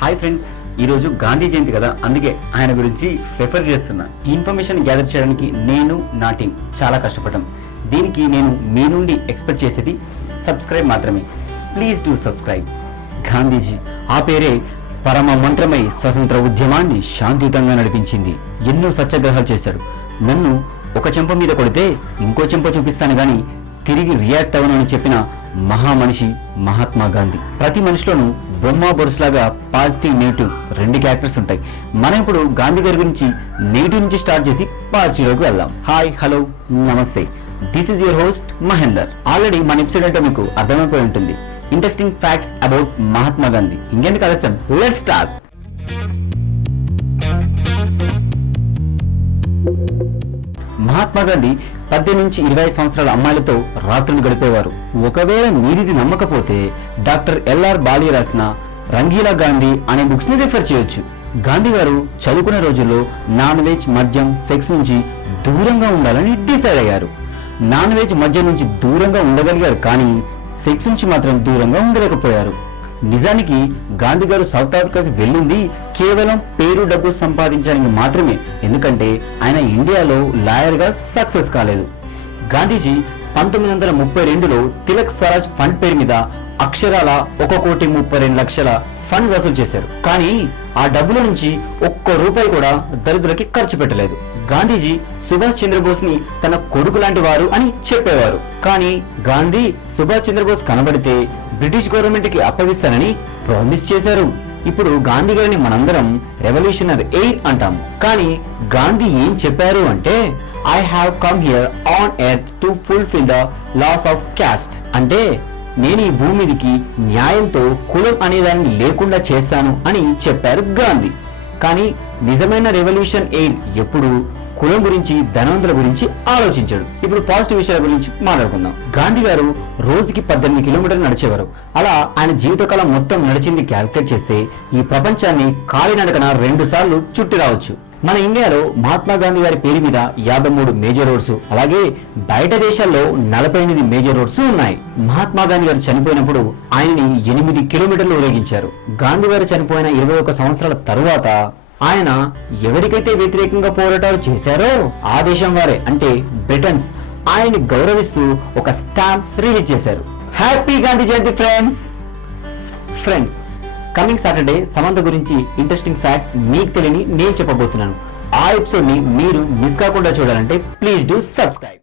Hi friends, ఈరోజు గాంధీ జయంతి కదా, అందుకే ఆయన గురించి రెఫర్ చేస్తున్నా. ఈ ఇన్ఫర్మేషన్ గ్యాదర్ చేయడానికి నేను నా టీం చాలా కష్టపడ్డాం. దీనికి నేను మీ నుండి ఎక్స్పెక్ట్ చేసేది సబ్స్క్రైబ్ మాత్రమే. Please do subscribe. గాంధీజీ ఆ పేరే పరమ మంత్రమై స్వతంత్ర ఉద్యమాన్ని శాంతియుతంగా నడిపించింది. ఎన్నో సత్యాగ్రహాలు చేశాడు. నన్ను ఒక చెంప మీద కొడితే ఇంకో చెంప చూపిస్తాను గాని తిరిగి రియాక్ట్ అవ్వను అని చెప్పిన మహామనిషి మహాత్మా గాంధీ. ప్రతి మనిషిలోనూ బొమ్మ బొరుసులాగా పాజిటివ్ నెగిటివ్ రెండు క్యారెక్టర్స్ ఉంటాయి. మనం ఇప్పుడు గాంధీ గారి గురించి నెగిటివ్ నుంచి స్టార్ట్ చేసి పాజిటివ్ లోకి వెళ్దాం. హాయ్, హలో, నమస్తే. This is your host Mahender. Already మన ఎపిసోడ్ అంటే మీకు అర్థమైపోయి ఉంటుంది. Interesting facts about Mahatma Gandhi. ఇంకెందుకు ఆలస్యం, లెట్స్ స్టార్ట్. మహాత్మా గాంధీ 18 నుంచి 20 సంవత్సరాల అమ్మాయిలతో రాత్రులు గడిపేవారు. ఒకవేళ మీరిది నమ్మకపోతే డాక్టర్ ఎల్ఆర్ బాలి రాసిన రంగీలా గాంధీ అనే బుక్స్ ని రిఫర్ చేయొచ్చు. గాంధీ గారు చదువుకునే రోజుల్లో నాన్ వెజ్, మద్యం, సెక్స్ నుంచి దూరంగా ఉండాలని డిసైడ్ అయ్యారు. నాన్ వెజ్, మద్యం నుంచి దూరంగా ఉండగలిగారు, కానీ సెక్స్ నుంచి మాత్రం దూరంగా ఉండలేకపోయారు. నిజానికి గాంధీ గారు సౌత్ ఆఫ్రికాకి వెళ్ళింది కేవలం పేరు డబ్బు సంపాదించడానికి మాత్రమే. ఎందుకంటే ఆయన ఇండియాలో లాయర్ గా సక్సెస్ కాలేదు. గాంధీజీ 1932లో తిలక్ స్వరాజ్ ఫండ్ పేరు మీద అక్షరాల 1,32,00,000 ఫండ్ వసూలు చేశారు. కానీ ఆ డబ్బుల నుంచి ఒక్క రూపాయి కూడా దళితులకి ఖర్చు పెట్టలేదు. గాంధీజీ సుభాష్ చంద్రబోస్ ని తన కొడుకు లాంటి వారు అని చెప్పేవారు. కానీ గాంధీ సుభాష్ చంద్రబోస్ కనబడితే బ్రిటిష్ గవర్నమెంట్ కి అప్పగిస్తానని ప్రామిస్ చేశారు. ఇప్పుడు గాంధీ గారిని మనందరం రెవల్యూషనరీ ఎయిర్ అంటాం. కానీ గాంధీ ఏం చెప్పారు అంటే, I have come here on earth to fulfil the laws of caste. అంటే నేను ఈ భూమి మీదకి న్యాయంతో కులం అనేదాన్ని లేకుండా చేస్తాను అని చెప్పారు గాంధీ. కానీ నిజమైన రెవల్యూషన్ ఎయిర్ ఎప్పుడు కులం గురించి, ధనవంతుల గురించి ఆలోచించాడు. ఇప్పుడు పాజిటివ్ విషయాల గురించి మాట్లాడుకుందాం. గాంధీ గారు రోజుకి 18 కిలోమీటర్లు నడిచేవారు. అలా ఆయన జీవితకాలం మొత్తం నడిచింది క్యాల్కులేట్ చేస్తే ఈ ప్రపంచాన్ని కాలినడకన 2 సార్లు చుట్టి రావచ్చు. మన ఇండియాలో మహాత్మా గాంధీ గారి పేరు మీద 53 మేజర్ రోడ్స్, అలాగే బయట దేశాల్లో 48 మేజర్ రోడ్స్ ఉన్నాయి. మహాత్మా గాంధీ గారు చనిపోయినప్పుడు ఆయనని 8 కిలోమీటర్లు ఊరేగించారు. గాంధీ గారు చనిపోయిన 21 సంవత్సరాల తరువాత ఆయన ఎవరికైతే వ్యతిరేకంగా పోరాటాలు చేశారో ఆ దేశం వారే, అంటే బ్రిటన్స్, ఆయన్ని గౌరవిస్తూ ఒక స్టాంప్ రిలీజ్ చేశారు. హ్యాపీ గాంధీ జయంతి ఫ్రెండ్స్. కమింగ్ సాటర్డే సమంత గురించి ఇంట్రెస్టింగ్ ఫ్యాక్ట్స్ మీకు తెలియని నేను చెప్పబోతున్నాను. ఆ ఎపిసోడ్ ని మీరు మిస్ కాకుండా చూడాలంటే ప్లీజ్ డూ సబ్స్క్రైబ్.